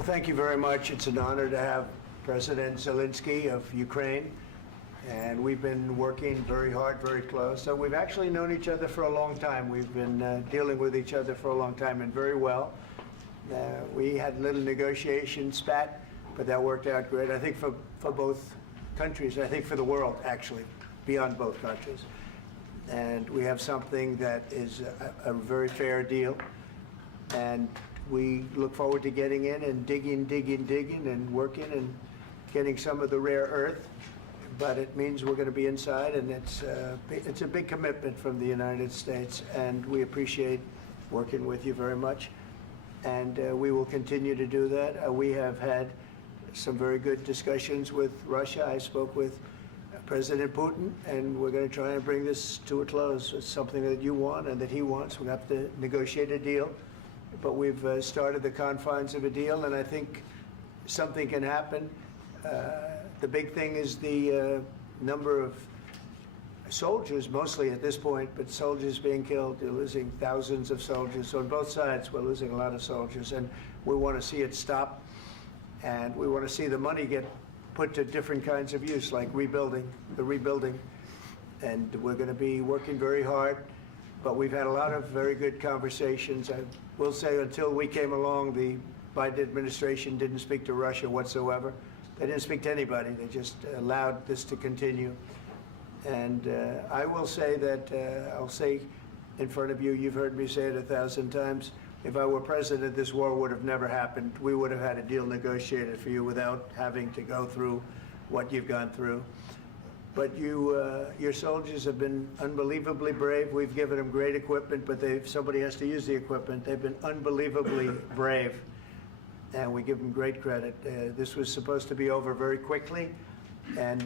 Well, thank you very much. It's an honor to have President Zelensky of Ukraine, and we've been working very hard, very close. So we've actually known each other for a long time. We've been dealing with each other for a long time and very well. We had a little negotiation spat, but that worked out great. I think for both countries, I think for the world, actually, beyond both countries. And we have something that is a very fair deal. And we look forward to getting in and digging and working and getting some of the rare earth. But it means we're going to be inside, and it's a big commitment from the United States, and we appreciate working with you very much. And we will continue to do that. We have had some very good discussions with Russia. I spoke with President Putin, and we're going to try and bring this to a close. It's something that you want and that he wants. We have to negotiate a deal. But we've started the confines of a deal, and I think something can happen. The big thing is the number of soldiers, mostly at this point, but soldiers being killed. They're losing thousands of soldiers. So on both sides, we're losing a lot of soldiers, and we want to see it stop. And we want to see the money get put to different kinds of use, like rebuilding. And we're going to be working very hard. But we've had a lot of very good conversations. I will say until we came along, the Biden administration didn't speak to Russia whatsoever. They didn't speak to anybody. They just allowed this to continue. And I will say that, I'll say in front of you, you've heard me say it 1,000 times, if I were president, this war would have never happened. We would have had a deal negotiated for you without having to go through what you've gone through. But your soldiers have been unbelievably brave. We've given them great equipment, but somebody has to use the equipment. They've been unbelievably brave, and we give them great credit. This was supposed to be over very quickly, and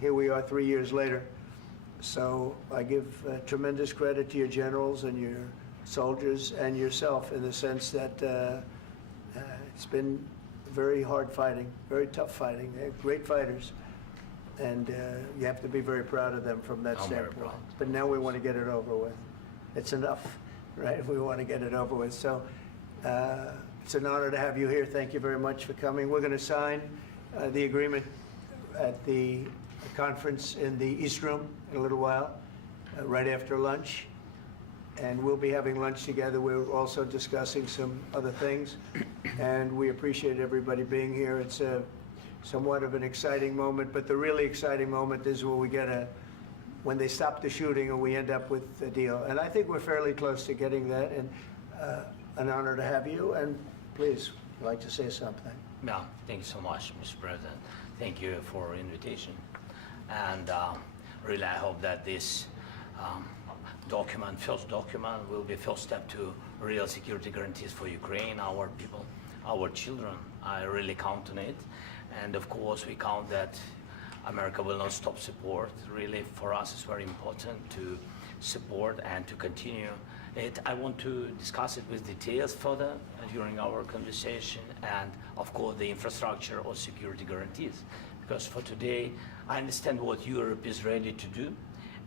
here we are 3 years later. So I give tremendous credit to your generals and your soldiers and yourself in the sense that it's been very hard fighting, very tough fighting. They're great fighters. And you have to be very proud of them from that standpoint. But now we want to get it over with. It's enough, right? We want to get it over with. So it's an honor to have you here. Thank you very much for coming. We're going to sign the agreement at the conference in the East Room in a little while, right after lunch. And we'll be having lunch together. We're also discussing some other things. And we appreciate everybody being here. It's somewhat of an exciting moment, but the really exciting moment is when they stop the shooting and we end up with a deal. And I think we're fairly close to getting that, and an honor to have you. And please, you'd like to say something? Yeah, thank you so much, Mr. President. Thank you for invitation. And really, I hope that this first document, will be first step to real security guarantees for Ukraine, our people, our children. I really count on it. And of course, we count that America will not stop support. Really, for us, it's very important to support and to continue it. I want to discuss it with details further during our conversation, and of course, the infrastructure or security guarantees. Because for today, I understand what Europe is ready to do.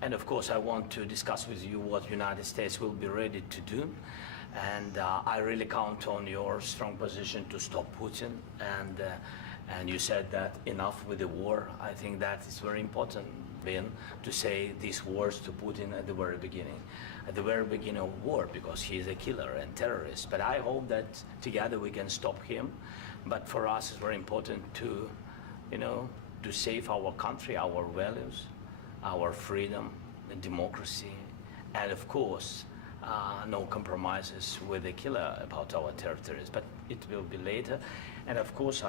And of course, I want to discuss with you what United States will be ready to do. And I really count on your strong position to stop Putin. And you said that enough with the war. I think that is very important, Ben, to say these words to Putin at the very beginning of war, because he is a killer and terrorist. But I hope that together we can stop him. But for us, it's very important to, to save our country, our values, our freedom and democracy, and of course, no compromises with the killer about our territories, but it will be later. And of course,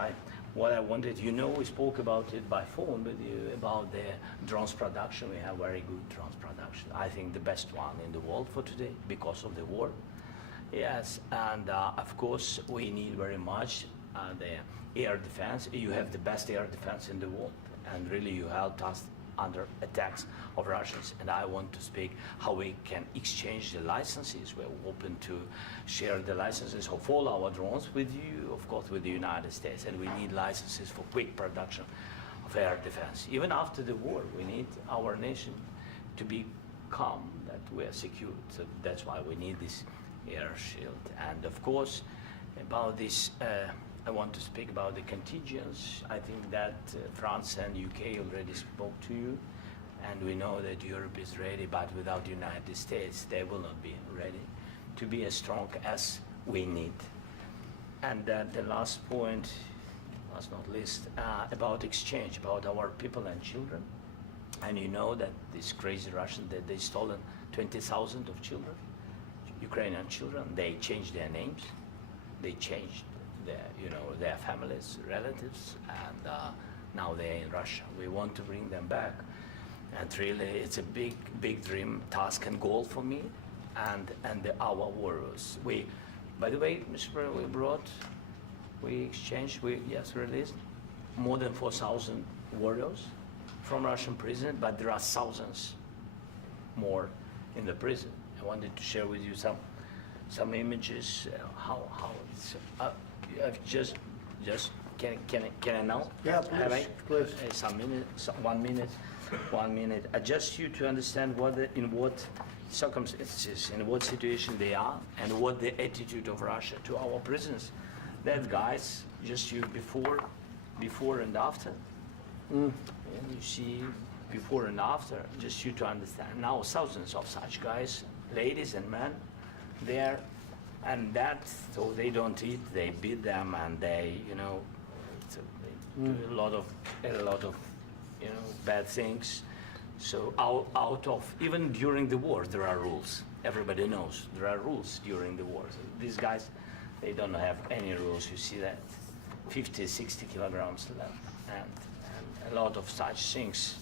what I wanted, we spoke about it by phone with you, about the drones production. We have very good drones production. I think the best one in the world for today because of the war. Yes, and of course, we need very much the air defense. You have the best air defense in the world, and really you helped us under attacks of Russians. And I want to speak how we can exchange the licenses. We're open to share the licenses of all our drones with you, of course, with the United States. And we need licenses for quick production of air defense. Even after the war, we need our nation to be calm, that we are secure. So that's why we need this air shield. And of course, about this I want to speak about the contingents. I think that France and UK already spoke to you, and we know that Europe is ready, but without the United States, they will not be ready to be as strong as we need. And the last point, last not least, about exchange, about our people and children. And you know that these crazy Russians, that they stolen 20,000 of children, Ukrainian children. They changed their names, they changed their families, relatives, and now they're in Russia. We want to bring them back, and really, it's a big dream, task, and goal for me, and our warriors. By the way, Mr. President, we exchanged, released more than 4,000 warriors from Russian prison, but there are thousands more in the prison. I wanted to share with you some images. How it's can I now? Yeah, Have I? please. Some minute, 1 minute, 1 minute. Just you to understand in what circumstances, in what situation they are, and what the attitude of Russia to our prisoners. That guys, just you before and after. And you see before and after, just you to understand. Now thousands of such guys, ladies and men, there, and so they don't eat, they beat them, and they do a lot of bad things. So out of, even during the war, there are rules. Everybody knows there are rules during the war. So these guys, they don't have any rules. You see that 50, 60 kilograms left, and a lot of such things.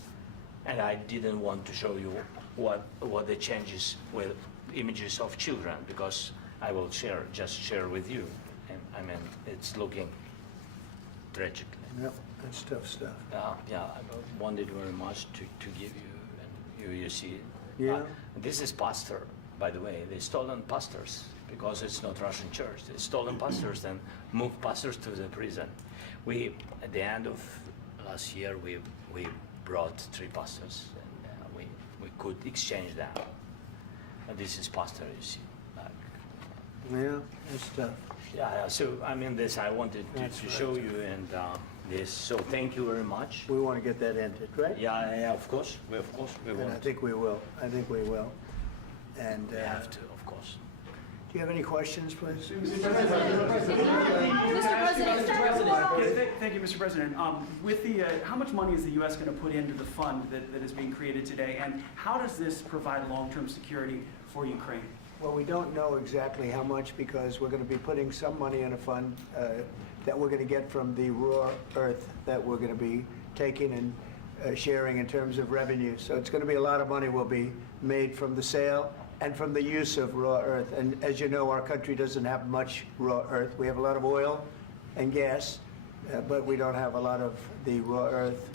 And I didn't want to show you what the changes with images of children, because I will just share with you. And I mean, it's looking tragic. Yep, that's tough stuff. Yeah, I wanted very much to give you, and you see. Yeah. This is pastor, by the way. They stolen pastors because it's not Russian church. They stolen pastors and moved pastors to the prison. At the end of last year, we brought 3 pastors, and we could exchange them. And this is pastor, you see. Yeah, that's tough. Yeah. So I mean, this I wanted to show you, and this. So thank you very much. We want to get that ended, right? Yeah, of course. We And want. I think we will. And We have to, of course. do you have any questions, please? Thank you, Mr. President. With the, how much money is the U.S. going to put into the fund that is being created today, and how does this provide long-term security for Ukraine? Well, we don't know exactly how much, because we're going to be putting some money in a fund that we're going to get from the raw earth that we're going to be taking and sharing in terms of revenue. So it's going to be a lot of money will be made from the sale and from the use of raw earth. And as you know, our country doesn't have much raw earth. We have a lot of oil and gas, but we don't have a lot of the raw earth.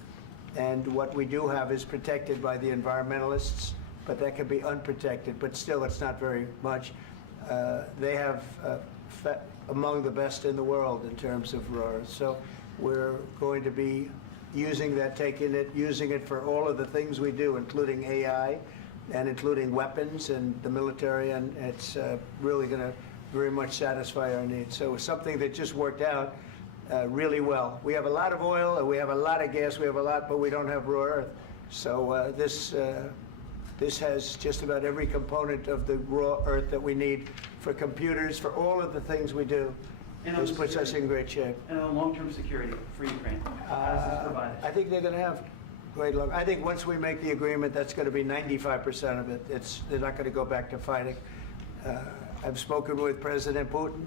And what we do have is protected by the environmentalists, but that can be unprotected. But still, it's not very much. They have among the best in the world in terms of raw earth. So we're going to be using that, using it for all of the things we do, including AI, and including weapons and the military, and it's really going to very much satisfy our needs. So it's something that just worked out really well. We have a lot of oil, and we have a lot of gas, we have a lot, but we don't have raw earth. So this has just about every component of the raw earth that we need for computers, for all of the things we do. And this puts us in great shape. And on long-term security for Ukraine, how does this provide it? I think they're going to have great luck. I think once we make the agreement, that's going to be 95% of it. They're not going to go back to fighting. I've spoken with President Putin,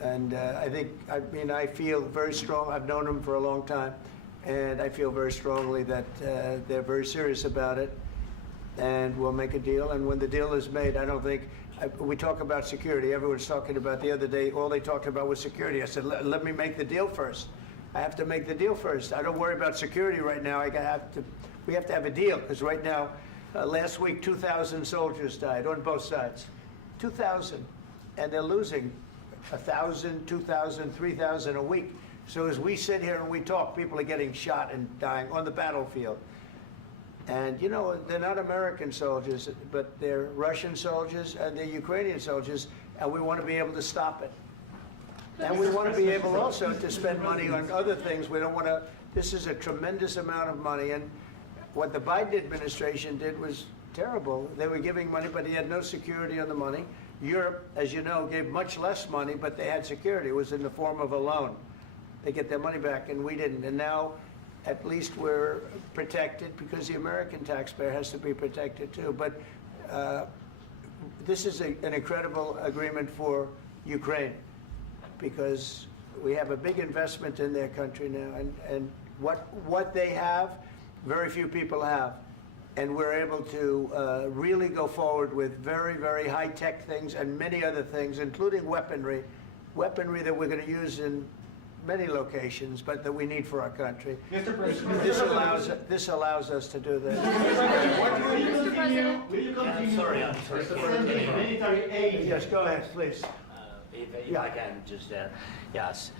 and I feel very strong. I've known him for a long time, and I feel very strongly that they're very serious about it, and we'll make a deal. And when the deal is made, I don't think, we talk about security. Everyone's talking about the other day, all they talked about was security. I said, let me make the deal first. I have to make the deal first. I don't worry about security right now. We have to have a deal, because right now, last week, 2,000 soldiers died on both sides. 2,000. And they're losing 1,000, 2,000, 3,000 a week. So as we sit here and we talk, people are getting shot and dying on the battlefield. And you know, they're not American soldiers, but they're Russian soldiers and they're Ukrainian soldiers, and we want to be able to stop it. And we want to be able also to spend money on other things. We don't want to, this is a tremendous amount of money. And what the Biden administration did was terrible. They were giving money, but he had no security on the money. Europe, as you know, gave much less money, but they had security. It was in the form of a loan. They get their money back, and we didn't. And now, at least we're protected because the American taxpayer has to be protected too. But this is an incredible agreement for Ukraine because we have a big investment in their country now, and what they have, very few people have. And we're able to really go forward with very, very high-tech things and many other things, including weaponry that we're going to use in many locations, but that we need for our country. Mr. President, This allows us to do that. will you continue? Will you continue? I'm sorry. Sending military aid? Yes, go ahead, please. If I can just, yes.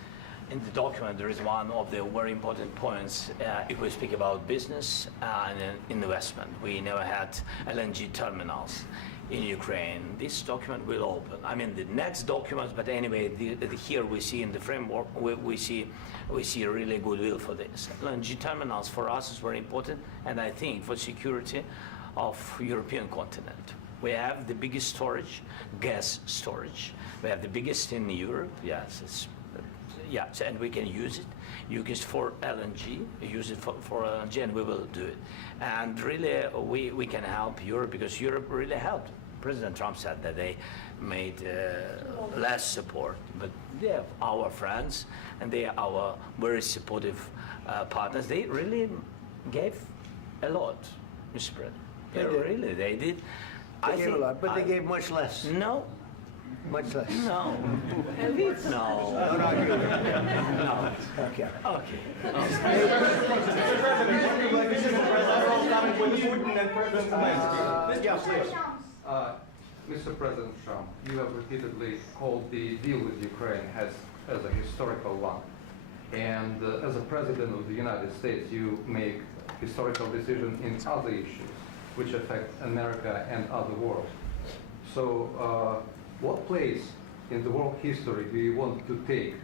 In the document, there is one of the very important points. If we speak about business and investment, we never had LNG terminals in Ukraine. This document will open. I mean, the next documents, but anyway, here we see in the framework, we see really goodwill for this. LNG terminals for us is very important, and I think for security of European continent. We have the biggest storage, gas storage. We have the biggest in Europe. Yes, yes, and we can use it. Use it for LNG. Use it for LNG, and we will do it. And really, we can help Europe because Europe really helped. President Trump said that they made less support, but they are our friends and they are our very supportive partners. They really gave a lot, Mr. President. They did. They gave a lot, but they gave much less. No. Much less. No. No. Don't argue with me. No. Okay. Okay. Mr. President Trump, you have repeatedly called the deal with Ukraine as a historical one. And as a President of the United States, you make historical decisions in other issues which affect America and other world. So what place in the world history do you want to take?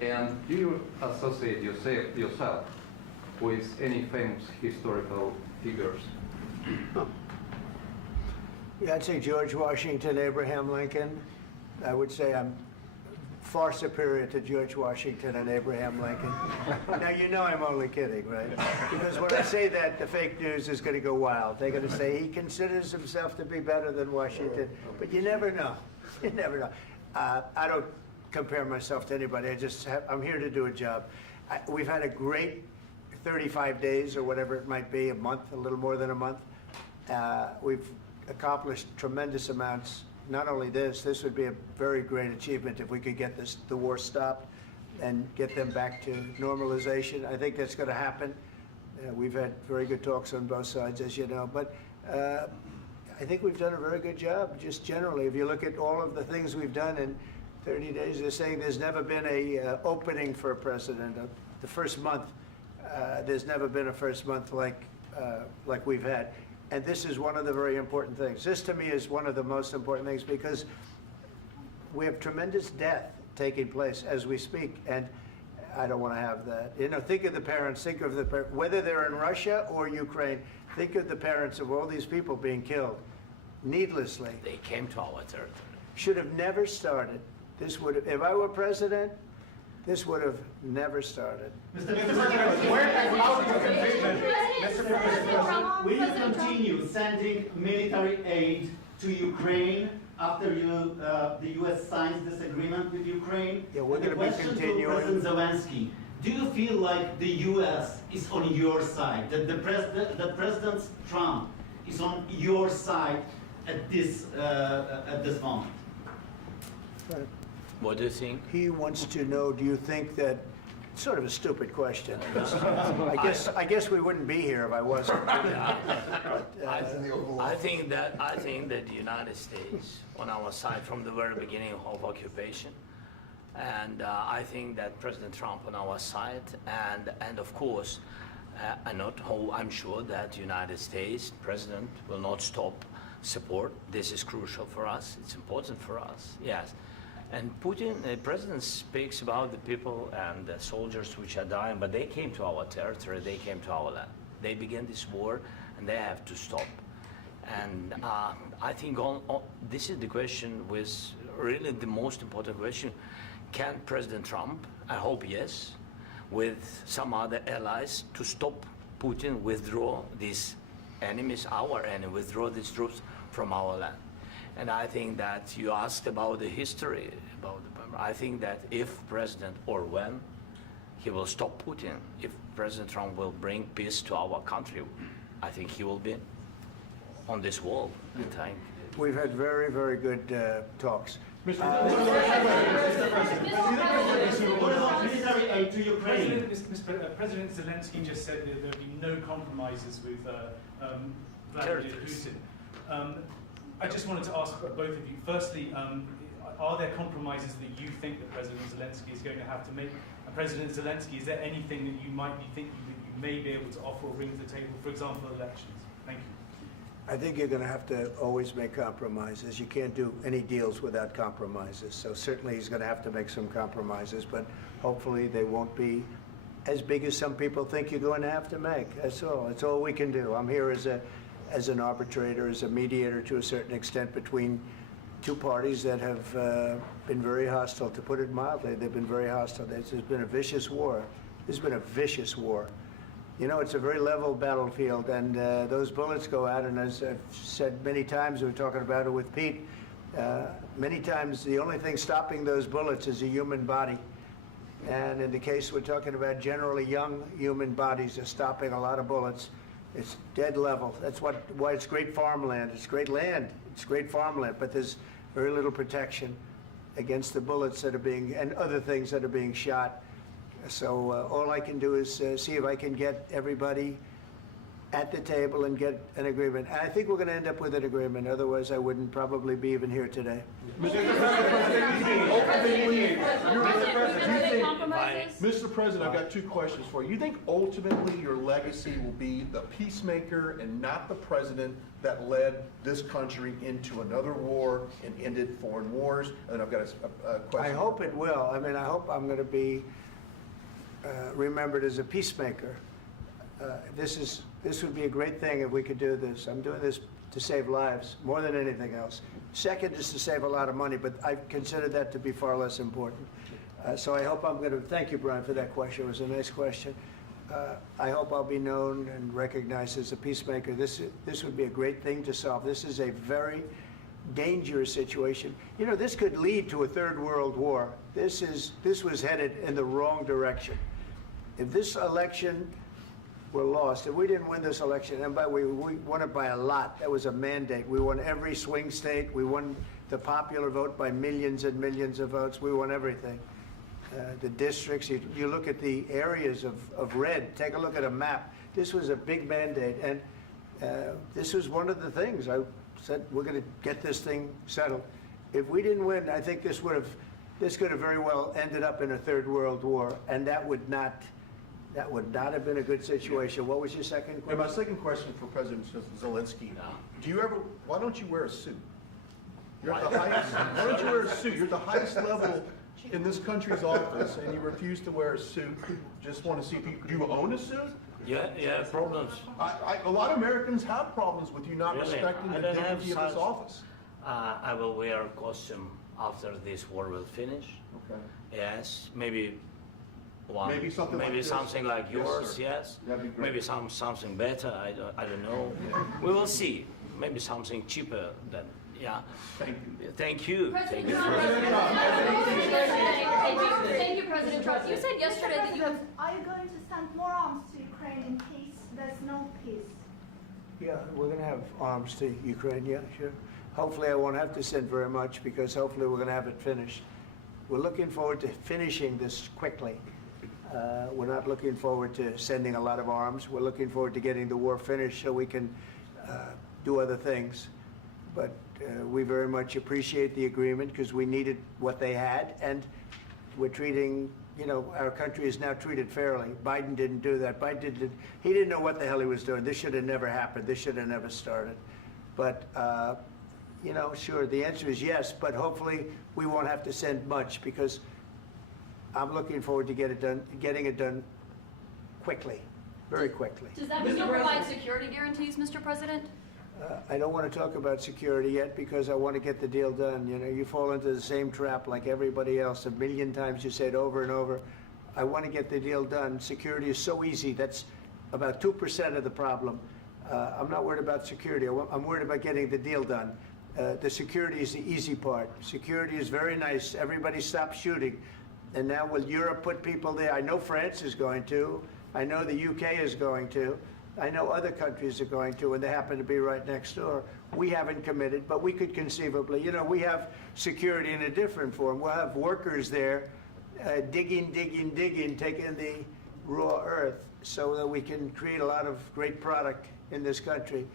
And do you associate yourself with any famous historical figures? Yeah, I'd say George Washington, Abraham Lincoln. I would say I'm far superior to George Washington and Abraham Lincoln. Now, you know I'm only kidding, right? Because when I say that, the fake news is going to go wild. They're going to say he considers himself to be better than Washington. But you never know. You never know. I don't compare myself to anybody. I'm here to do a job. We've had a great 35 days or whatever it might be, a month, a little more than a month. We've accomplished tremendous amounts. Not only this would be a very great achievement if we could get the war stopped and get them back to normalization. I think that's going to happen. We've had very good talks on both sides, as you know. But I think we've done a very good job, just generally. If you look at all of the things we've done in 30 days, they're saying there's never been a opening for a president. The first month, there's never been a first month like we've had. And this is one of the very important things. This, to me, is one of the most important things because we have tremendous death taking place as we speak, and I don't want to have that. You know, think of the parents, whether they're in Russia or Ukraine, think of the parents of all these people being killed needlessly. They came to our territory. Should have never started. This would have, if I were president, this would have never started. Mr. President, where has out your conviction? Mr. President, will you continue sending military aid to Ukraine after the U.S. signs this agreement with Ukraine? Yeah, we're going to be continuing. The question to President Zelensky: do you feel like the U.S. is on your side? That President Trump is on your side at this moment? Right. What do you think? He wants to know, do you think that, sort of a stupid question. I guess we wouldn't be here if I wasn't. I think that the United States on our side from the very beginning of occupation, and I think that President Trump on our side, and of course, I'm sure that the United States President will not stop support. This is crucial for us. It's important for us. Yes. And Putin, the president speaks about the people and the soldiers which are dying, but they came to our territory, they came to our land. They began this war, and they have to stop. And I think this is the question, with really the most important question. Can President Trump, I hope yes, with some other allies, to stop Putin, withdraw these enemies, our enemy, withdraw these troops from our land? And I think that you asked about the history, I think that if President, or when, he will stop Putin, if President Trump will bring peace to our country, I think he will be on this wall in time. We've had very, very good talks. What about military aid to Ukraine? President Zelensky just said that there would be no compromises with Vladimir Putin. I just wanted to ask both of you, firstly, are there compromises that you think that President Zelensky is going to have to make? And President Zelensky, is there anything that you might be thinking that you may be able to offer or bring to the table, for example, elections? Thank you. I think you're going to have to always make compromises. You can't do any deals without compromises. So certainly he's going to have to make some compromises, but hopefully they won't be as big as some people think you're going to have to make. That's all. That's all we can do. I'm here as an arbitrator, as a mediator to a certain extent between two parties that have been very hostile, to put it mildly. They've been very hostile. There's been a vicious war. There's been a vicious war. You know, it's a very level battlefield, and those bullets go out, and as I've said many times, we were talking about it with Pete, many times the only thing stopping those bullets is a human body. And in the case we're talking about, generally young human bodies are stopping a lot of bullets. It's dead level. That's why it's great farmland. It's great land. It's great farmland, but there's very little protection against the bullets that are being, and other things that are being shot. So all I can do is see if I can get everybody at the table and get an agreement. And I think we're going to end up with an agreement. Otherwise, I wouldn't probably be even here today. Mr. President, I've got two questions for you. You think ultimately your legacy will be the peacemaker and not the president that led this country into another war and ended foreign wars? And I've got a question. I hope it will. I mean, I hope I'm going to be remembered as a peacemaker. This would be a great thing if we could do this. I'm doing this to save lives more than anything else. Second is to save a lot of money, but I consider that to be far less important. So I hope I'm going to, thank you, Brian, for that question. It was a nice question. I hope I'll be known and recognized as a peacemaker. This would be a great thing to solve. This is a very dangerous situation. You know, this could lead to a third world war. This was headed in the wrong direction. If this election were lost, if we didn't win this election, and by the way, we won it by a lot. That was a mandate. We won every swing state. We won the popular vote by millions and millions of votes. We won everything. The districts, you look at the areas of red, take a look at a map. This was a big mandate, and this was one of the things. I said, we're going to get this thing settled. If we didn't win, I think this could have very well ended up in a third world war, and that would not have been a good situation. What was your second question? And my second question for President Zelensky, why don't you wear a suit? You're at the highest, why don't you wear a suit? You're at the highest level in this country's office, and you refuse to wear a suit. Just want to see if do you own a suit? Yeah, problems. A lot of Americans have problems with you not Really? respecting I the don't have dignity of this such- office. I will wear a costume after this war will finish. Okay. Yes, maybe one. Maybe something like this? something like Yes, yours. sir. Yes. That'd be great. Maybe something better. I don't know. We will see. Maybe something cheaper than. Yeah. Thank you. Thank you. President Thank you. Trump. Thank you, President Trump. You said yesterday that you have. Are you going to send more arms to Ukraine in case there's no peace? Yeah, we're going to have arms to Ukraine, yeah, sure. Hopefully I won't have to send very much, because hopefully we're going to have it finished. We're looking forward to finishing this quickly. We're not looking forward to sending a lot of arms. We're looking forward to getting the war finished so we can do other things. But we very much appreciate the agreement, because we needed what they had, and we're treating, you know, our country is now treated fairly. Biden didn't do that. He didn't know what the hell he was doing. This should have never happened. This should have never started. But you know, sure, the answer is yes, but hopefully we won't have to send much because I'm looking forward to getting it done quickly, very quickly. Does that mean you'll provide security guarantees, Mr. President? I don't want to talk about security yet because I want to get the deal done. You know, you fall into the same trap like everybody else. A million times you say it over and over. I want to get the deal done. Security is so easy. That's about 2% of the problem. I'm not worried about security. I'm worried about getting the deal done. The security is the easy part. Security is very nice. Everybody stopped shooting. And now will Europe put people there? I know France is going to. I know the UK is going to. I know other countries are going to, and they happen to be right next door. We haven't committed, but we could conceivably. You know, we have security in a different form. We'll have workers there digging, taking the raw earth so that we can create a lot of great product in this country.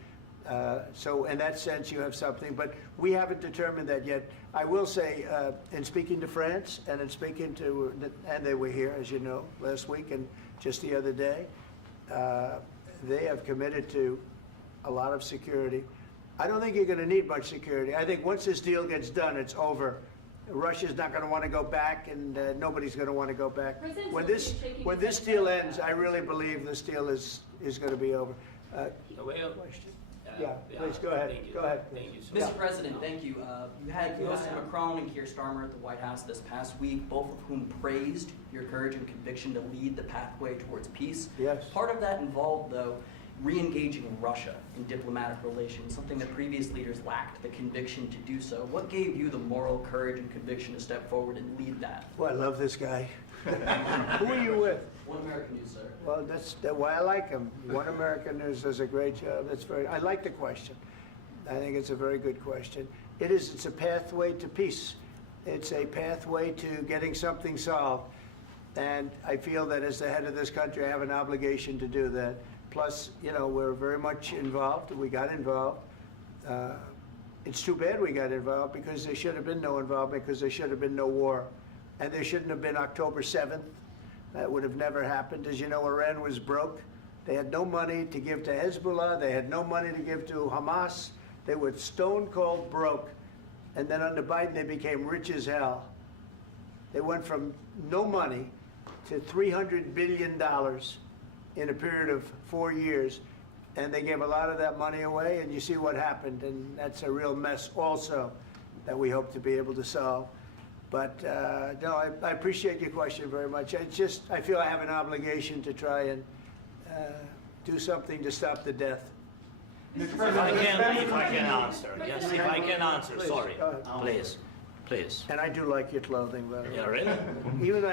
So in that sense, you have something, but we haven't determined that yet. I will say, in speaking to France and in speaking to, and they were here, as you know, last week and just the other day, they have committed to a lot of security. I don't think you're going to need much security. I think once this deal gets done, it's over. Russia's not going to want to go back, and nobody's going to want to go back. When this deal ends, I really believe this deal is going to be over. Question? Yeah, please go ahead. Thank you. Go ahead. Thank you, sir. Yeah. Mr. President, thank you. You had Mr. Macron and Keir Starmer at the White House this past week, both of whom praised your courage and conviction to lead the pathway towards peace. Yes. Part of that involved, though, re-engaging Russia in diplomatic relations, something that previous leaders lacked the conviction to do so. What gave you the moral courage and conviction to step forward and lead that? Well, I love this guy. Who are you with? One American News, sir. Well, that's why I like him. One American News does a great job. I like the question. I think it's a very good question. It's a pathway to peace. It's a pathway to getting something solved. And I feel that as the head of this country, I have an obligation to do that. Plus, you know, we're very much involved. We got involved. It's too bad we got involved because there should have been no involvement because there should have been no war. And there shouldn't have been October 7th. That would have never happened. As you know, Iran was broke. They had no money to give to Hezbollah. They had no money to give to Hamas. They were stone cold broke. And then under Biden, they became rich as hell. They went from no money to $300 billion in a period of 4 years. And they gave a lot of that money away, and you see what happened. And that's a real mess also that we hope to be able to solve. But no, I appreciate your question very much. I feel I have an obligation to try and do something to stop the death. If I can answer, yes, if I can answer, Please, sorry, go ahead. please. And I do like your clothing, by the way. Yeah, really? Even though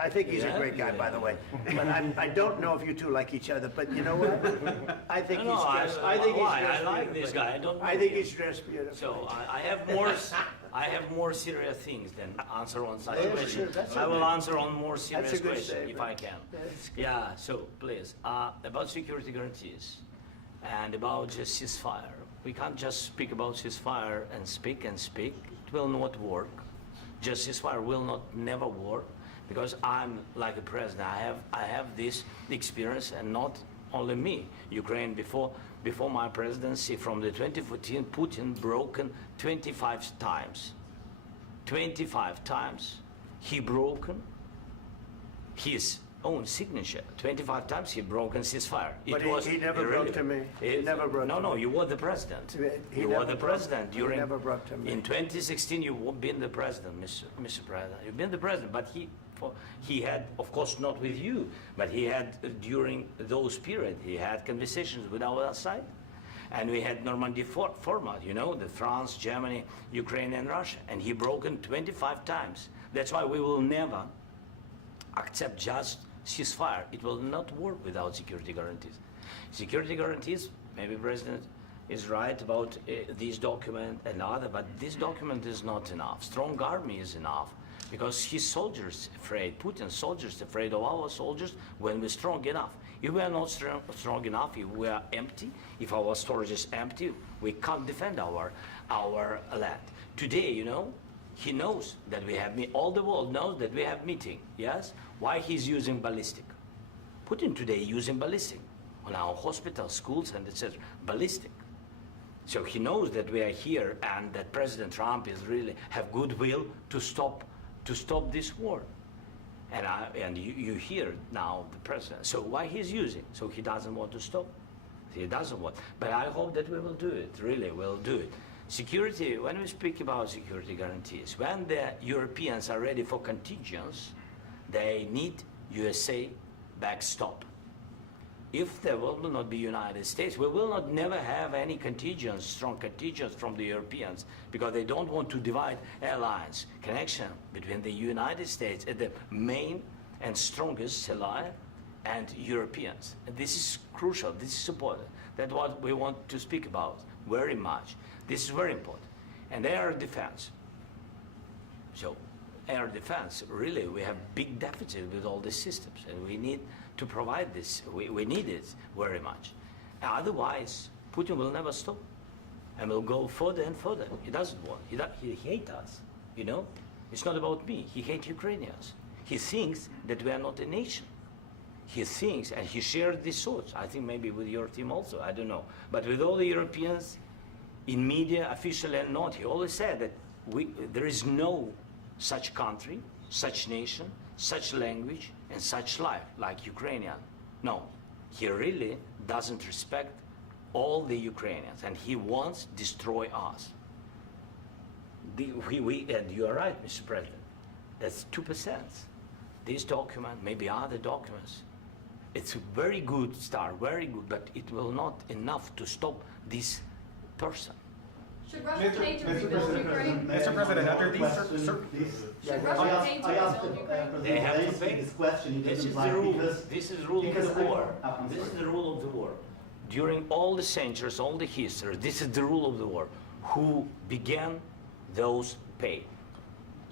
I think he's a Yeah? great guy, by the way. But I don't know if you two like each other. But you know what? I think he's dressed. I think he's dressed I like this beautifully. guy. I don't. I think he's dressed beautifully. So I have more serious things than answer on such Yeah, question. sure, that's I will okay. answer on more serious That's a good question if statement. I can. That's good. Yeah. So please, about security guarantees and about just ceasefire. We can't just speak about ceasefire and speak and speak. It will not work. Just ceasefire will never work because I'm like a president. I have this experience, and not only me. Ukraine before my presidency, from the 2014, Putin broken 25 times. 25 times he broken his own signature. 25 times he broken ceasefire. But he never broke to me. He never broke to me. No, you were the president. You were the president during. He never broke to me. In 2016, you've been the president, Mr. President. You've been the president, but he had, of course, not with you, but he had during those periods, he had conversations with our side. And we had Normandy format, you know, the France, Germany, Ukraine, and Russia. And he broken 25 times. That's why we will never accept just ceasefire. It will not work without security guarantees. Security guarantees, maybe President is right about this document and other, but this document is not enough. Strong army is enough because his soldiers afraid, Putin's soldiers afraid of our soldiers when we're strong enough. If we are not strong enough, if we are empty, if our storage is empty, we can't defend our land. Today, you know, he knows that we have all the world knows that we have meeting, yes? Why he's using ballistic? Putin today using ballistic on our hospitals, schools, and etc. Ballistic. So he knows that we are here and that President Trump is really have goodwill to stop this war. And you hear now the president. So why he's using? So he doesn't want to stop. He doesn't want. But I hope that we will do it. Really, we'll do it. Security. When we speak about security guarantees, when the Europeans are ready for contingents, they need USA backstop. If there will not be United States, we will not never have any contingents, strong contingents from the Europeans, because they don't want to divide alliance, connection between the United States and the main and strongest ally and Europeans. And this is crucial, this is important. That's what we want to speak about very much. This is very important. And air defense. So air defense, really, we have big deficit with all these systems, and we need to provide this. We need it very much. Otherwise, Putin will never stop, and will go further and further. He doesn't want. He hates us. You know, it's not about me. He hates Ukrainians. He thinks that we are not a nation. He thinks, and he shared these thoughts. I think maybe with your team also. I don't know, but with all the Europeans, in media, officially and not, he always said that there is no such country, such nation, such language, and such life like Ukrainian. No, he really doesn't respect all the Ukrainians, and he wants to destroy us. And you are right, Mr. President. That's 2%. This document, maybe other documents, it's a very good start, very good, but it will not enough to stop this person. Should Russia pay to rebuild Ukraine? Mr. President, under these Should Russia pay to I asked rebuild Ukraine? They have to Zelensky pay. this question. He This didn't is like the rule. because This is the rule of because the war. I'm This is sorry. the rule of the war. During all the centuries, all the history, this is the rule of the war. Who began, those pay.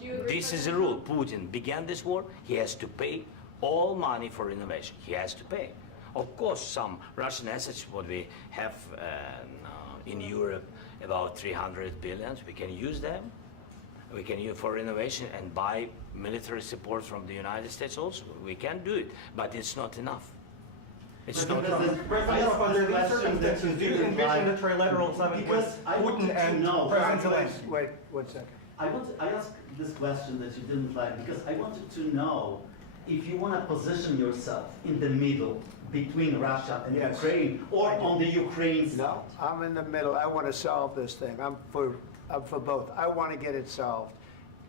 Do you agree, This is the President rule. Putin began this war. He has to pay all money for innovation. He has to pay. Of course, some Russian assets, what we have in Europe, about 300 billion, we can use them. We can use for innovation and buy military support from the United States also. We can do it, but it's not enough. It's not enough. President, under these circumstances, do you envision a trilateral summit with Putin and President Zelensky? Wait 1 second. I asked this question that you didn't like because I wanted to know if you want to position yourself in the middle between Russia and Yes. Ukraine, or on the Ukraine side. No, I'm in the middle. I want to solve this thing. I'm for both. I want to get it solved.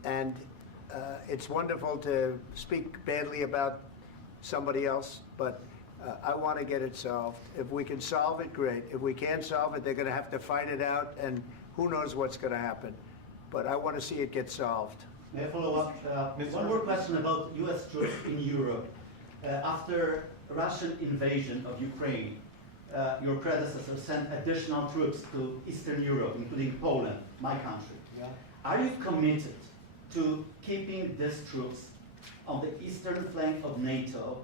And it's wonderful to speak badly about somebody else, but I want to get it solved. If we can solve it, great. If we can't solve it, they're going to have to fight it out, and who knows what's going to happen. But I want to see it get solved. May I follow up? One more question about U.S. troops in Europe. After Russian invasion of Ukraine, your predecessor sent additional troops to Eastern Europe, including Poland, my country. Yeah. Are you committed to keeping these troops on the eastern flank of NATO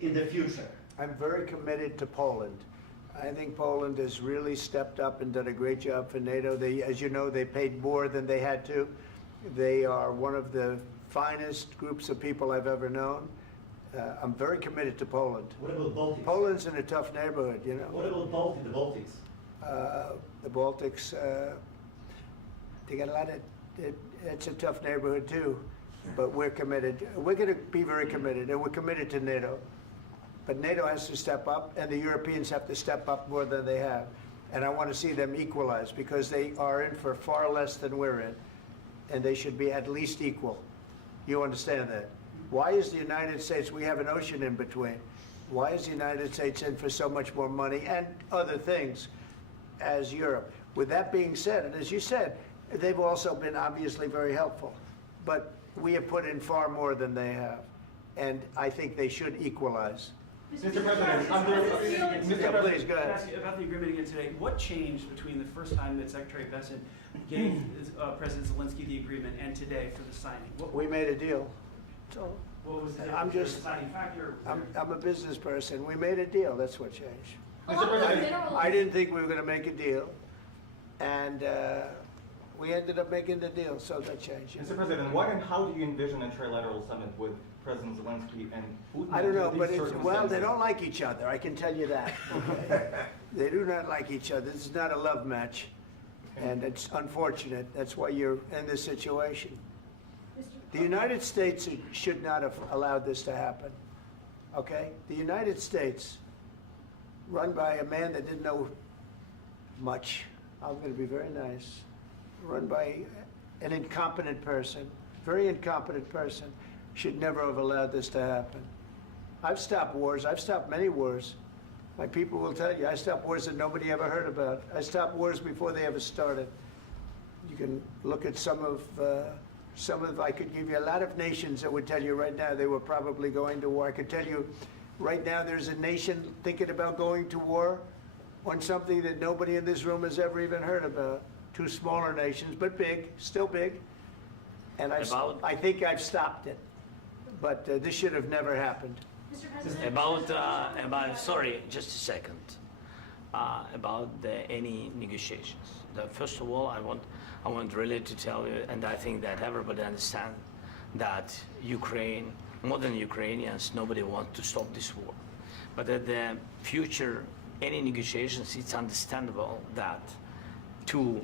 in the future? I'm very committed to Poland. I think Poland has really stepped up and done a great job for NATO. They, as you know, they paid more than they had to. They are one of the finest groups of people I've ever known. I'm very committed to Poland. What about Baltics? Poland's in a tough neighborhood, you know. What about the Baltics? The Baltics, they got a lot of, it's a tough neighborhood too, but we're committed. We're going to be very committed, and we're committed to NATO. But NATO has to step up, and the Europeans have to step up more than they have. And I want to see them equalize, because they are in for far less than we're in, and they should be at least equal. You understand that? Why is the United States, we have an ocean in between, why is the United States in for so much more money and other things as Europe? With that being said, and as you said, they've also been obviously very helpful, but we have put in far more than they have, and I think they should equalize. Mr. President, Please, go ahead. Ask you about the agreement again today. What changed between the first time that Secretary Bessent gave President Zelensky the agreement and today for the signing? We made a deal. So What was the I'm just- deciding factor? I'm a business person. We made a deal. That's what changed. Along with minerals. I didn't think we were going to make a deal, and We ended up making the deal, so that changed. Mr. President, what and how do you envision a trilateral summit with President Zelensky and Putin? I don't know, under but these well, they circumstances? don't like each other, I can tell you that. Okay? They do not like each other. This is not a love match, and it's unfortunate. That's why you're in this situation. The United States should not have allowed this to happen, okay? The United States, run by a man that didn't know much, I'm going to be very nice, run by an incompetent person, very incompetent person, should never have allowed this to happen. I've stopped wars. I've stopped many wars. My people will tell you, I stopped wars that nobody ever heard about. I stopped wars before they ever started. You can look at some of, I could give you a lot of nations that would tell you right now they were probably going to war. I could tell you right now there's a nation thinking about going to war on something that nobody in this room has ever even heard about. Two smaller nations, but big, still big. And I think I've stopped it. But this should have never happened. Mr. President. Sorry, just a second. About any negotiations. First of all, I want really to tell you, and I think that everybody understands that Ukraine, modern Ukrainians, nobody wants to stop this war. But at the future, any negotiations, it's understandable that two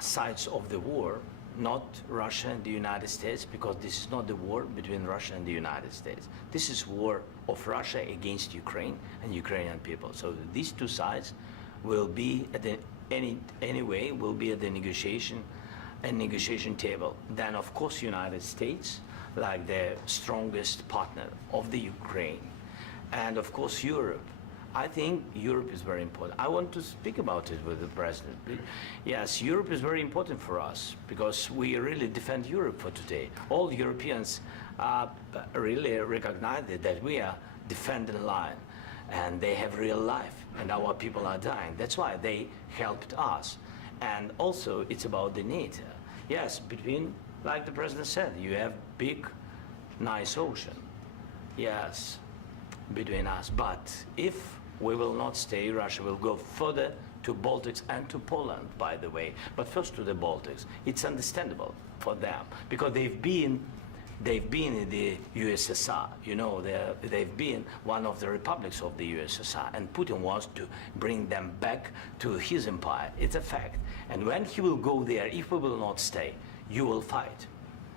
sides of the war, not Russia and the United States, because this is not the war between Russia and the United States. This is war of Russia against Ukraine and Ukrainian people. So these two sides will be at the anyway will be at the negotiation table. Then of course United States, like the strongest partner of the Ukraine, and of course Europe. I think Europe is very important. I want to speak about it with the president. Yes, Europe is very important for us because we really defend Europe for today. All Europeans really recognize that we are defending line, and they have real life, and our people are dying. That's why they helped us. And also, it's about the NATO. Yes, between, like the president said, you have big, nice ocean. Yes, between us. But if we will not stay, Russia will go further to Baltics and to Poland, by the way. But first to the Baltics. It's understandable for them because they've been in the USSR. You know, they've been one of the republics of the USSR, and Putin wants to bring them back to his empire. It's a fact. And when he will go there, if we will not stay, you will fight.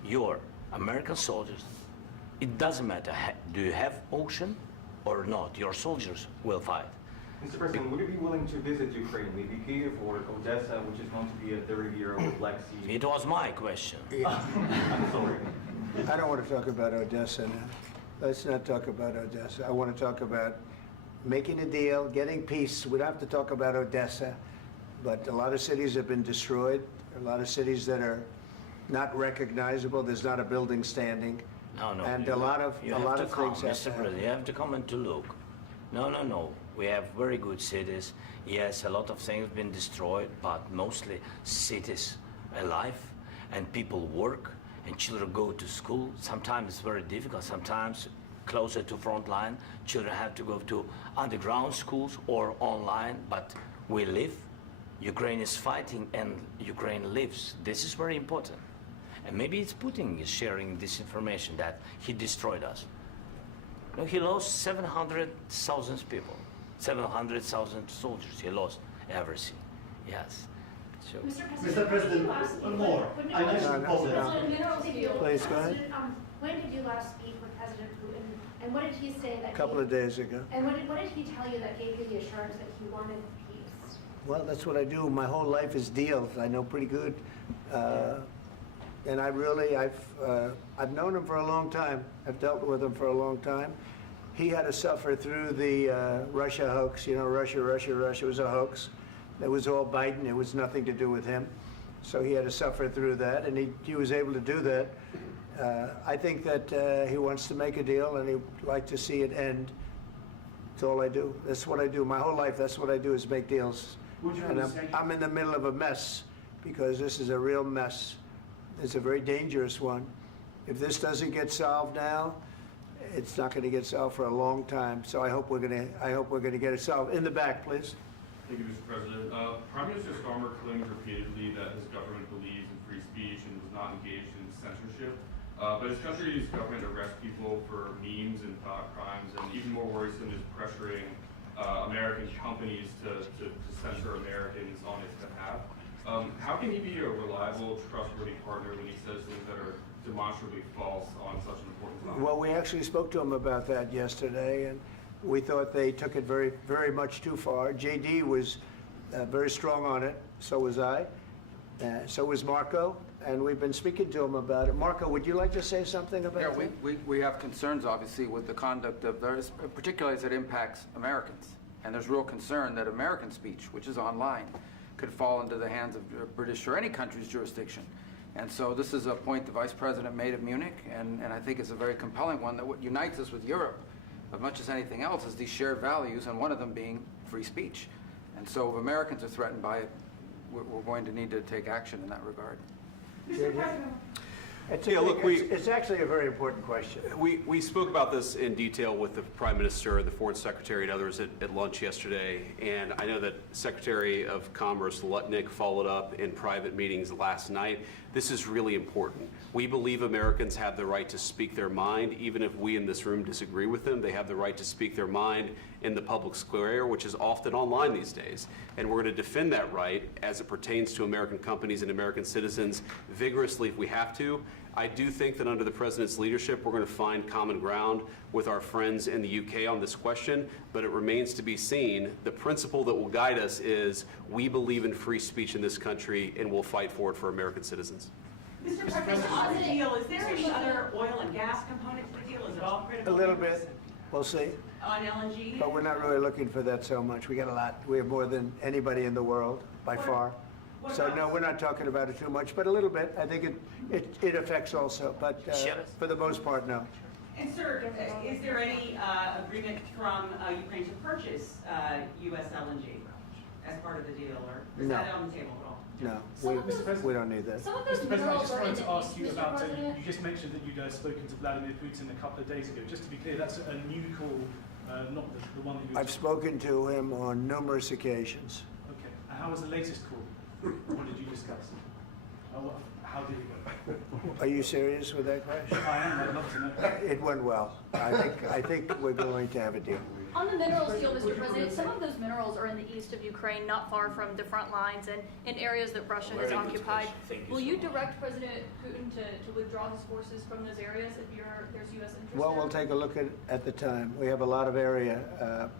Your American soldiers, it doesn't matter, do you have ocean or not, your soldiers will fight. Mr. President, would you be willing to visit Ukraine, maybe Kyiv or Odessa, which is known to be at the Riviera or Black Sea? It was my question. I'm sorry. I don't want to talk about Odessa now. Let's not talk about Odessa. I want to talk about making a deal, getting peace. We don't have to talk about Odessa, but a lot of cities have been destroyed. A lot of cities that are not recognizable. There's not a building standing. No. And a lot of things have Mr. President, you have to come and to look. No. We have very good cities. Yes, a lot of things have been destroyed, but mostly cities alive, and people work, and children go to school. Sometimes it's very difficult. Sometimes closer to front line, children have to go to underground schools or online, but we live. Ukraine is fighting, and Ukraine lives. This is very important. And maybe it's Putin is sharing this information that he destroyed us. No, he lost 700,000 people, 700,000 soldiers. He lost everything. Yes. So. Mr. President, one more. I mentioned Poland. Please, go ahead. When did you last speak with President Putin, and what did he say that? A couple of days ago. And what did he tell you that gave you the assurance that he wanted peace? Well, that's what I do. My whole life is deals. I know pretty good. And I've known him for a long time. I've dealt with him for a long time. He had to suffer through the Russia hoax. You know, Russia was a hoax. It was all Biden. It was nothing to do with him. So he had to suffer through that, and he was able to do that. I think that he wants to make a deal, and he'd like to see it end. That's all I do. That's what I do. My whole life, that's what I do, is make deals. And I'm in the middle of a mess, because this is a real mess. It's a very dangerous one. If this doesn't get solved now, it's not going to get solved for a long time. So I hope we're going to get it solved. In the back, please. Thank you, Mr. President. Prime Minister Starmer claimed repeatedly that his government believes in free speech and was not engaged in censorship. But his country's government arrests people for memes and thought crimes, and even more worrisome is pressuring American companies to censor Americans on its behalf. How can he be a reliable, trustworthy partner when he says things that are demonstrably false on such an important topic? Well, we actually spoke to him about that yesterday, and we thought they took it very, very much too far. JD was very strong on it, so was I, so was Marco, and we've been speaking to him about it. Marco, would you like to say something about that? We have concerns, obviously, with the conduct of those, particularly as it impacts Americans. And there's real concern that American speech, which is online, could fall into the hands of British or any country's jurisdiction. And so this is a point the Vice President made at Munich, and I think it's a very compelling one, that what unites us with Europe, as much as anything else, is these shared values, and one of them being free speech. And so if Americans are threatened by it, we're going to need to take action in that regard. Mr. President. It's actually a very important question. We spoke about this in detail with the Prime Minister, the Foreign Secretary, and others at lunch yesterday, and I know that Secretary of Commerce Lutnick followed up in private meetings last night. This is really important. We believe Americans have the right to speak their mind, even if we in this room disagree with them. They have the right to speak their mind in the public square, which is often online these days. And we're going to defend that right as it pertains to American companies and American citizens vigorously if we have to. I do think that under the President's leadership, we're going to find common ground with our friends in the UK on this question, but it remains to be seen. The principle that will guide us is we believe in free speech in this country, and we'll fight for it for American citizens. Mr. President, on the deal, is there any other oil and gas component to the deal? Is it all critical? A little bit. We'll see. On LNG? But we're not really looking for that so much. We got a lot. We have more than anybody in the world, by far. So no, we're not talking about it too much, but a little bit. I think it affects also, but for the most part, no. And sir, is there any agreement from Ukraine to purchase U.S. LNG as part of the deal, or is that on the table at all? No, we don't need that. Mr. President, I just wanted to ask you about, you just mentioned that you'd spoken to Vladimir Putin a couple of days ago. Just to be clear, that's a new call, not the one that you... I've spoken to him on numerous occasions. Okay, and how was the latest call? What did you discuss? How did it go? Are you serious with that question? I am, I'd love to know. It went well. I think we're going to have a deal. On the minerals deal, Mr. President, some of those minerals are in the east of Ukraine, not far from the front lines and in areas that Russia has occupied. Will you direct President Putin to withdraw his forces from those areas if there's U.S. interest? Well, we'll take a look at the time. We have a lot of area.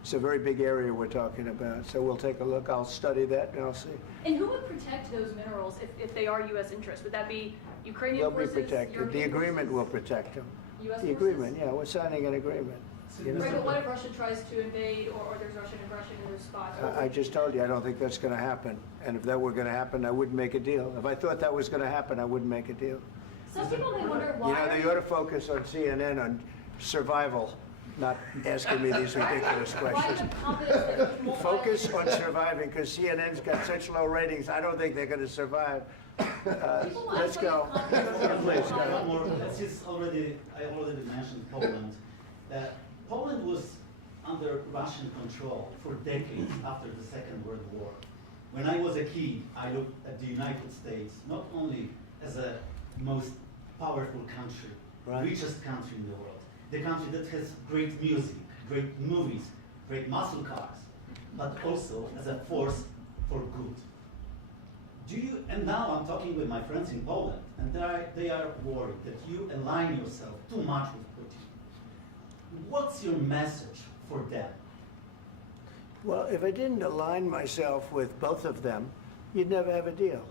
It's a very big area we're talking about, so we'll take a look. I'll study that and I'll see. And who would protect those minerals if they are U.S. interests? Would that be Ukrainian forces? They'll be protected. European The agreement forces? will protect them. U.S. The agreement, yeah, we're signing an agreement. Right, but what if Russia tries to invade or there's Russian aggression in those spots? I just told you, I don't think that's going to happen. And if that were going to happen, I wouldn't make a deal. If I thought that was going to happen, I wouldn't make a deal. Some people may wonder why. You know, they ought to focus on CNN on survival, not asking me these ridiculous questions. Focus on surviving, because CNN's got such low ratings, I don't think they're going to survive. Let's go. Please, go ahead. I already mentioned Poland. Poland was under Russian control for decades after the Second World War. When I was a kid, I looked at the United States not only as a most powerful country, richest country in the world, the country that has great music, great movies, great muscle cars, but also as a force for good. And now I'm talking with my friends in Poland, and they are worried that you align yourself too much with Putin. What's your message for them? Well, if I didn't align myself with both of them, you'd never have a deal.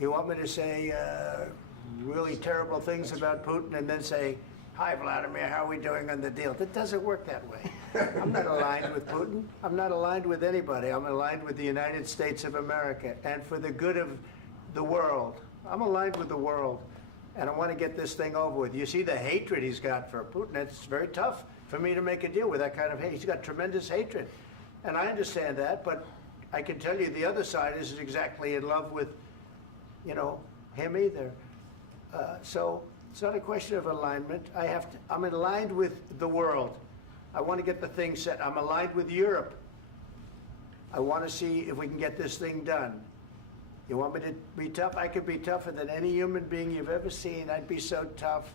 You want me to say really terrible things about Putin and then say, "Hi, Vladimir, how are we doing on the deal?" That doesn't work that way. I'm not aligned with Putin. I'm not aligned with anybody. I'm aligned with the United States of America and for the good of the world. I'm aligned with the world, and I want to get this thing over with. You see the hatred he's got for Putin. It's very tough for me to make a deal with that kind of hate. He's got tremendous hatred, and I understand that, but I can tell you the other side isn't exactly in love with, him either. So it's not a question of alignment. I'm aligned with the world. I want to get the thing set. I'm aligned with Europe. I want to see if we can get this thing done. You want me to be tough? I could be tougher than any human being you've ever seen. I'd be so tough.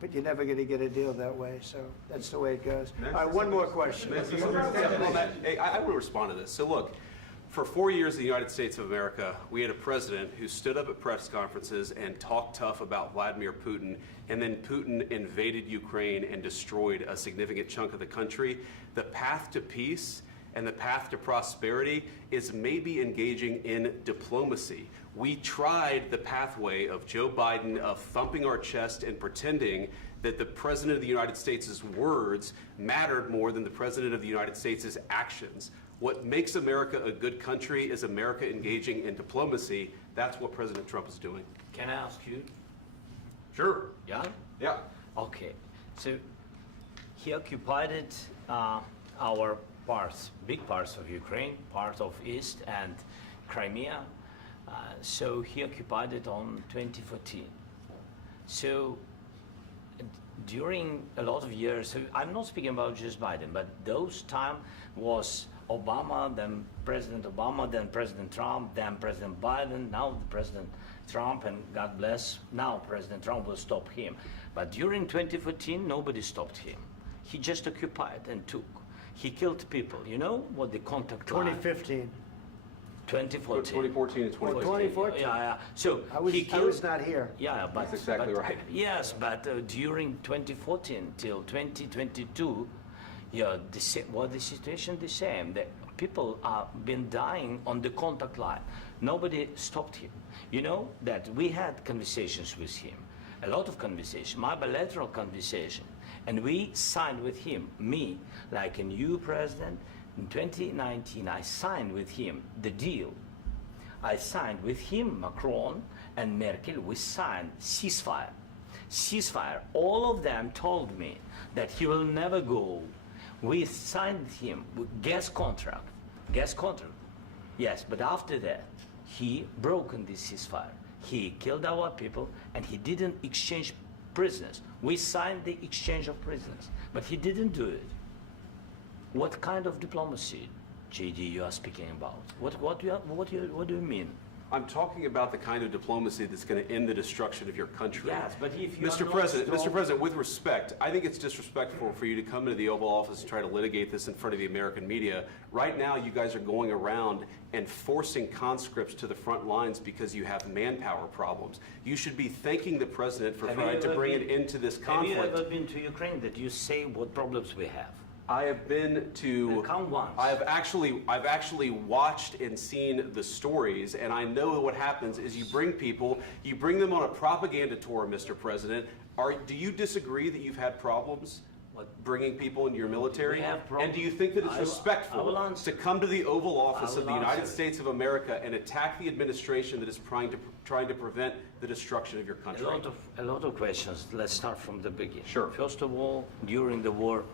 But you're never going to get a deal that way, so that's the way it goes. All right, one more question. Hey, I want to respond to this. So look, for 4 years in the United States of America, we had a president who stood up at press conferences and talked tough about Vladimir Putin, and then Putin invaded Ukraine and destroyed a significant chunk of the country. The path to peace and the path to prosperity is maybe engaging in diplomacy. We tried the pathway of Joe Biden of thumping our chest and pretending that the President of the United States' words mattered more than the President of the United States' actions. What makes America a good country is America engaging in diplomacy. That's what President Trump is doing. Can I ask you? Sure. Yeah? Yeah. Okay. So he occupied our parts, big parts of Ukraine, part of East and Crimea. So he occupied it on 2014. So during a lot of years, so I'm not speaking about just Biden, but those time was Obama, then President Obama, then President Trump, then President Biden, now President Trump, and God bless, now President Trump will stop him. But during 2014, nobody stopped him. He just occupied and took. He killed people. You know what the contact line? 2015. 2014 2014. and 2014. 2014. Yeah. So I was, he killed, I was not here. Yeah, but that's exactly right. Yes, but during 2014 till 2022, yeah, the situation the same. The people are been dying on the contact line. Nobody stopped him. You know that we had conversations with him, a lot of conversation, my bilateral conversation, and we signed with him. Me, like a new president. In 2019, I signed with him the deal. I signed with him, Macron and Merkel, we signed ceasefire. Ceasefire. All of them told me that he will never go. We signed with him with gas contract. Gas contract. Yes, but after that, he broken this ceasefire. He killed our people and he didn't exchange prisoners. We signed the exchange of prisoners, but he didn't do it. What kind of diplomacy, JD, you are speaking about? What do you mean? I'm talking about the kind of diplomacy that's going to end the destruction of your country. Yes, but if you Mr. President, with respect, I think it's disrespectful for you to come into the Oval Office and try to litigate this in front of the American media. Right now, you guys are going around and forcing conscripts to the front lines because you have manpower problems. You should be thanking the President for trying to bring it into this conflict. Have you ever been to Ukraine that you say what problems we have? I have been to. Count once. I've actually watched and seen the stories, and I know what happens is you bring them on a propaganda tour, Mr. President. Do you disagree that you've had problems bringing people into your military? And do you think that it's respectful to come to the Oval Office of the United States of America and attack the administration that is trying to prevent the destruction of your country? A lot of questions. Let's start from the beginning. Sure. First of all, during the war,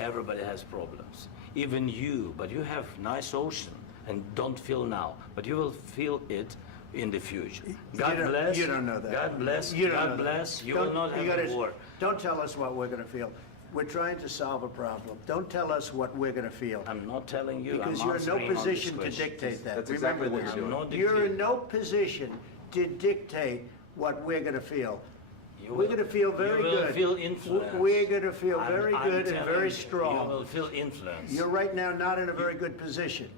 everybody has problems. Even you, but you have nice ocean and don't feel now, but you will feel it in the future. God bless. You don't know that. God bless. You don't God know bless. that. You will not have a war. Don't tell us what we're going to feel. We're trying to solve a problem. Don't tell us what we're going to feel. I'm not telling you. Because I'm you're in no answering on position this to question. dictate that. That's Remember exactly what this. you're doing. You're in no position to dictate what we're going to feel. We're going to feel very good. You will feel influence. We're going to feel very I'm good and telling very you, strong. You will feel influence. You're right now not in a very good position.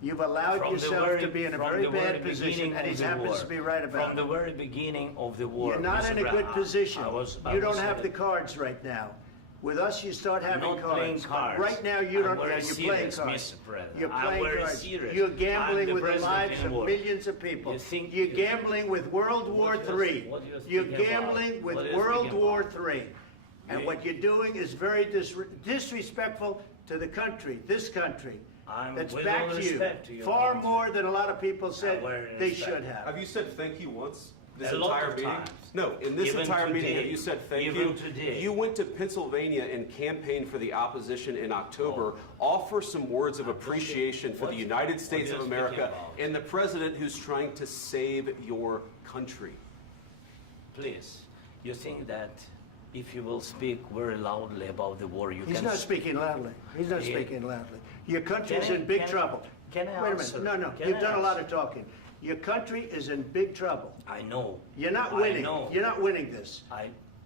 You've allowed yourself to be in a very bad position, and he happens to be right about it. From the very beginning of the war. You're not in a good position. You don't have the the cards right now. With us, you start having not cards. playing cards. Right now, you don't. I'm very You're playing serious, cards. Mr. President. You're I'm playing very cards. serious. You're I'm gambling the with the president lives in of war. millions of people. You think You're you- gambling with World War III. what you're You're speaking gambling about? with What you're World speaking War about? III. And You- what you're doing is very disrespectful to the country, this country. That's with back all to you. respect to your Far country. more than a lot of people said very they respect. should have. Have you said thank you once? This A lot entire of meeting? times. No, in this Even entire meeting, today. have you said thank Even you? today. You went to Pennsylvania and campaigned for the opposition in October. Offer some words of appreciation for the United States of you're America speaking about. and the president who's trying to save your country. Please, you think that if you will speak very loudly about the war, you He's can... not speaking loudly. He's not Yeah. speaking loudly. Your country's Can I- in big can I- trouble. can I Wait a answer? minute. No, Can you've I done a lot answer? of talking. Your country is in big trouble. I know. You're not I winning. know. You're not winning this.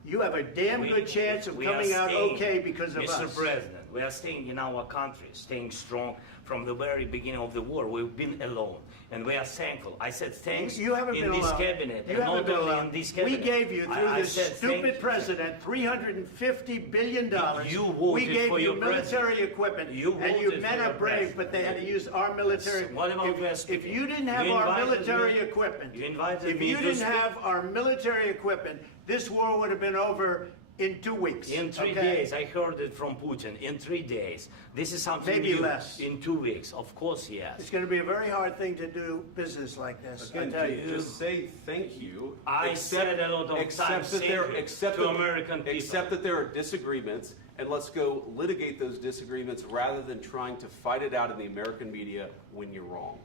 You have a damn good chance of we are coming out staying, okay because of Mr. us. President, we are staying in our country, staying strong from the very beginning of the war. We've been alone, and we are thankful. I said thanks You haven't in been this alone. cabinet, You and haven't not been only alone. in this We cabinet. gave you, through I this said stupid president, $350 billion. You We voted gave for you your military president. equipment, You and you voted men for are your brave, president. but they had to use our military. What about If you didn't have You our invited military me- equipment, you invited if me you to didn't speak- have our military equipment, this war would have been over in 2 weeks. In 3 okay? days, I heard it from Putin. In 3 days, this is something Maybe new. less. In 2 weeks, of course, yes. It's going to be a very hard thing to do business like this. I Again, tell you. just say thank you. I said a lot of times thank you to American people. Accept that there are disagreements, and let's go litigate those disagreements rather than trying to fight it out in the American media when you're wrong.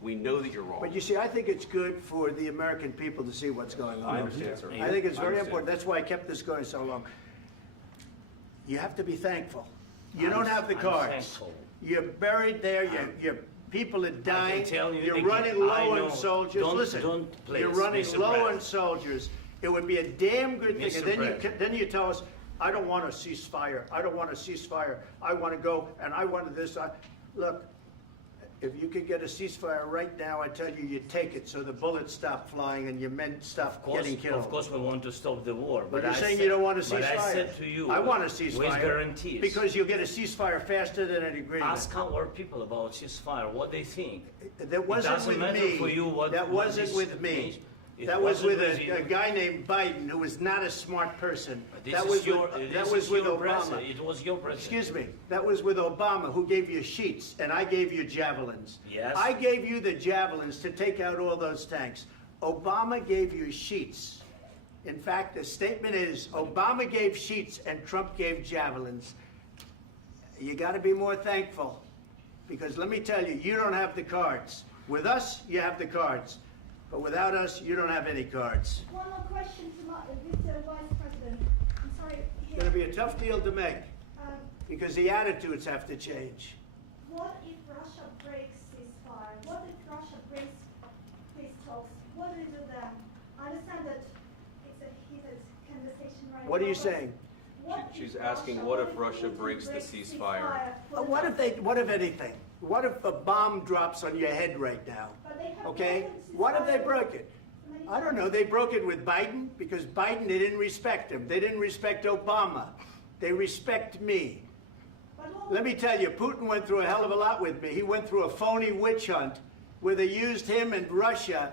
We know that you're wrong. But you see, I think it's good for the American people to see what's going on. I understand, sir. I think it's I very understand. important. That's why I kept this going so long. You have to be thankful. You I'm- don't have the I'm cards. thankful. You're buried there. Your people are dying. tell you You're again, running I low know. on soldiers. Don't- Listen, don't, please, you're running Mr. low on President. soldiers. It would be a damn good thing. Mr. And then President. then you tell us, I don't want a ceasefire. I don't want a ceasefire. I want to go and I want this. Look, if you could get a ceasefire right now, I tell you, you take it so the bullets stop flying and your men stop getting killed. Of course, we want to stop the war. But you're I saying said- you don't want a ceasefire. But I said to you, I want a ceasefire. with guarantees. Because you'll get a ceasefire faster than an agreement. Ask our people about ceasefire, what they think. That wasn't doesn't with matter me. for you what- That what wasn't this with me. means. It That was wasn't with with a you. guy named Biden who was not a smart person. This That is was your, with, this that was is with your Obama. president. It was your president. Excuse me. That was with Obama, who gave you sheets, and I gave you javelins. Yes. I gave you the javelins to take out all those tanks. Obama gave you sheets. In fact, the statement is Obama gave sheets and Trump gave javelins. You got to be more thankful, because let me tell you, you don't have the cards. With us, you have the cards. But without us, you don't have any cards. One more question to Mr. Vice President. I'm sorry. It's going to be a tough deal to make, Um, because the attitudes have to change. what if Russia breaks ceasefire? What if Russia breaks peace talks? What do we do then? I understand that it's a heated conversation right now. What are you but saying? what She's if asking, what if Putin Russia breaks the breaks ceasefire? for the What if anything? What if a bomb drops on your head right now? But they have Okay? broken What if they ceasefire broke it? many I don't know. They broke it with Biden because Biden, they didn't respect him. They didn't respect Obama. They respect me. Let me tell you, Putin went through a hell of a lot with me. He went through a phony witch hunt where they used him and Russia.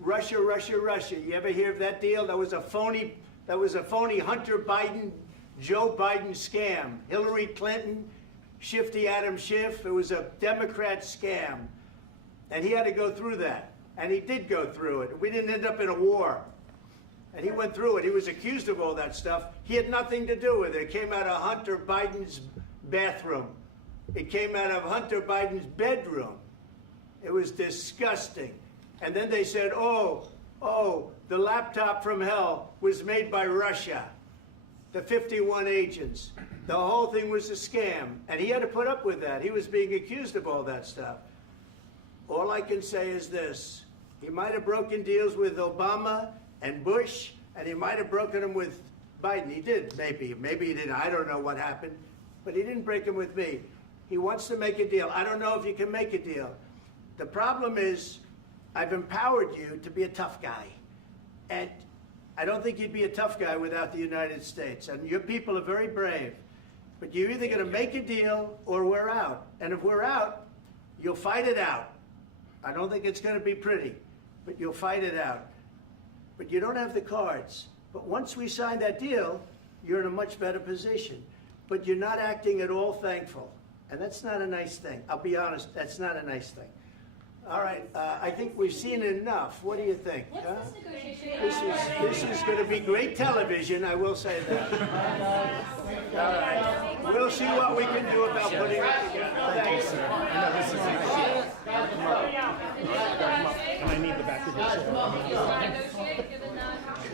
Russia. You ever hear of that deal? That was a phony Hunter Biden, Joe Biden scam. Hillary Clinton, Shifty Adam Schiff. It was a Democrat scam. And he had to go through that. And he did go through it. We didn't end up in a war. And he went through it. He was accused of all that stuff. He had nothing to do with it. It came out of Hunter Biden's bathroom. It came out of Hunter Biden's bedroom. It was disgusting. And then they said, oh, the laptop from hell was made by Russia. The 51 agents. The whole thing was a scam. And he had to put up with that. He was being accused of all that stuff. All I can say is this. He might have broken deals with Obama and Bush, and he might have broken them with Biden. He did, maybe. Maybe he didn't. I don't know what happened. But he didn't break them with me. He wants to make a deal. I don't know if you can make a deal. The problem is, I've empowered you to be a tough guy. And I don't think you'd be a tough guy without the United States. And your people are very brave. But you're either going to make a deal or we're out. And if we're out, you'll fight it out. I don't think it's going to be pretty, but you'll fight it out. But you don't have the cards. But once we sign that deal, you're in a much better position. But you're not acting at all thankful. And that's not a nice thing. I'll be honest, that's not a nice thing. All right, I think we've seen enough. What do you think? Huh? This is going to be great television, I will say that. All right. We'll see what we can do about putting it together. Thanks. I need the back of the show.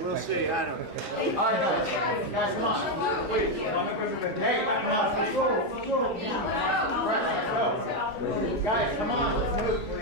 We'll see, I don't know. All right, guys, come on. Wait, hey, control. Guys, come on, let's move.